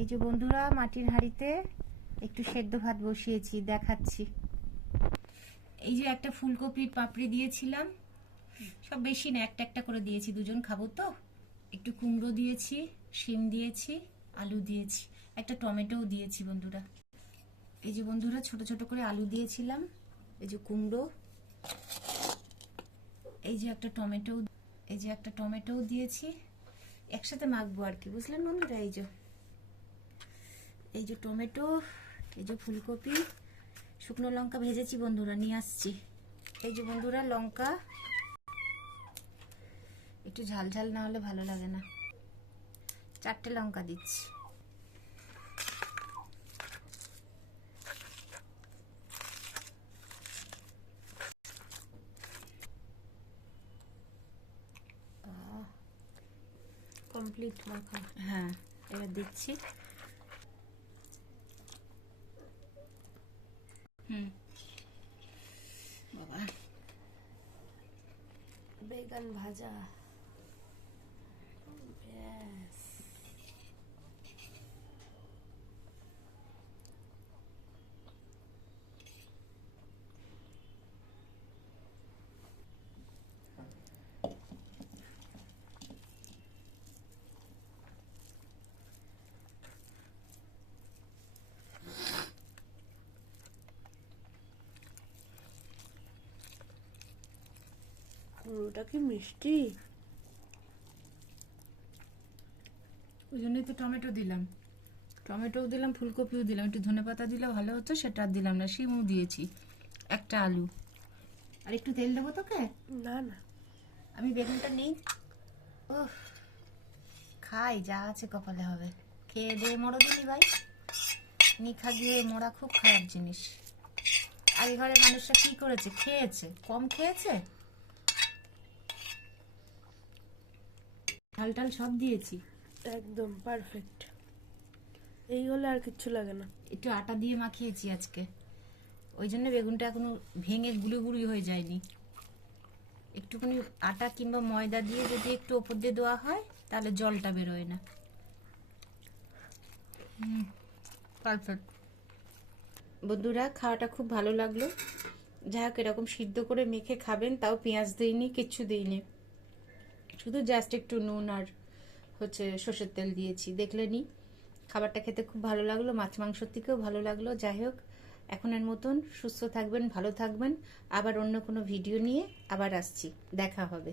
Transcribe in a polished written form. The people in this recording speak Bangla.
এই যে বন্ধুরা, মাটির হাঁড়িতে একটু সেদ্ধ ভাত বসিয়েছি, দেখাচ্ছি। এই যে একটা ফুলকপির পাপড়ি দিয়েছিলাম, সব বেশি না, একটা একটা করে দিয়েছি, দুজন খাবো তো। একটু কুমড়ো দিয়েছি, শিম দিয়েছি, আলু দিয়েছি, একটা টমেটোও দিয়েছি বন্ধুরা। এই যে বন্ধুরা, ছোট ছোট করে আলু দিয়েছিলাম, এই যে কুমড়ো, এই যে একটা টমেটো, এই যে একটা টমেটোও দিয়েছি, একসাথে মাখবো আর কি, বুঝলেন বন্ধুরা। এই যে টমেটো, এই যে ফুলকপি, শুকনো লঙ্কা ভেজেছি বন্ধুরা, নিয়ে আসছি। এই যে বন্ধুরা লঙ্কা, একটু ঝাল ঝাল না হলে ভালো লাগে না, 4টে লঙ্কা দিচ্ছি। কমপ্লিট মাখা। হ্যাঁ, এবার দিচ্ছি। বাবা, বেগুন ভাজা, ব্যাস। কুমড়োটা কি মিষ্টি! ওই জন্যই তো টমেটো দিলাম, টমেটোও দিলাম, ফুলকপিও দিলাম, একটু ধনেপাতা দিলে ভালো হতো, সেটা আর দিলাম না। শিমও দিয়েছি, একটা আলু, আর একটু তেল দেবো তোকে। না না, আমি বেগুনটা নেই। ও, খাই, যা আছে কপালে হবে। খেয়ে দিয়ে মরো দিলি ভাই, নিখা গিয়ে মরা খুব খারাপ জিনিস। আগে ঘরের মানুষরা কি করেছে, খেয়েছে, কম খেয়েছে। ঝাল টাল সব দিয়েছি, একদম পারফেক্ট। এই হলে আর কিচ্ছু লাগে না। একটু আটা দিয়ে মাখিয়েছি আজকে, ওই জন্য বেগুনটা এখনো ভেঙে গুঁড়ি গুঁড়ি হয়ে যায়নি। একটুখানি আটা কিংবা ময়দা দিয়ে যদি একটু ওপর দিয়ে দেওয়া হয়, তাহলে জলটা বেরোয় না। পারফেক্ট বন্ধুরা, খাওয়াটা খুব ভালো লাগলো। যা হোক, এরকম সিদ্ধ করে মেখে খাবেন, তাও পেঁয়াজ দিইনি, কিচ্ছু দিইনি, শুধু জাস্ট একটু নুন আর সর্ষের তেল দিয়েছি। দেখলেনি, খাবারটা খেতে খুব ভালো লাগলো, মাছ মাংসর থেকেও ভালো লাগলো। যাই হোক, এখনের মতন সুস্থ থাকবেন, ভালো থাকবেন। আবার অন্য কোনো ভিডিও নিয়ে আবার আসছি, দেখা হবে।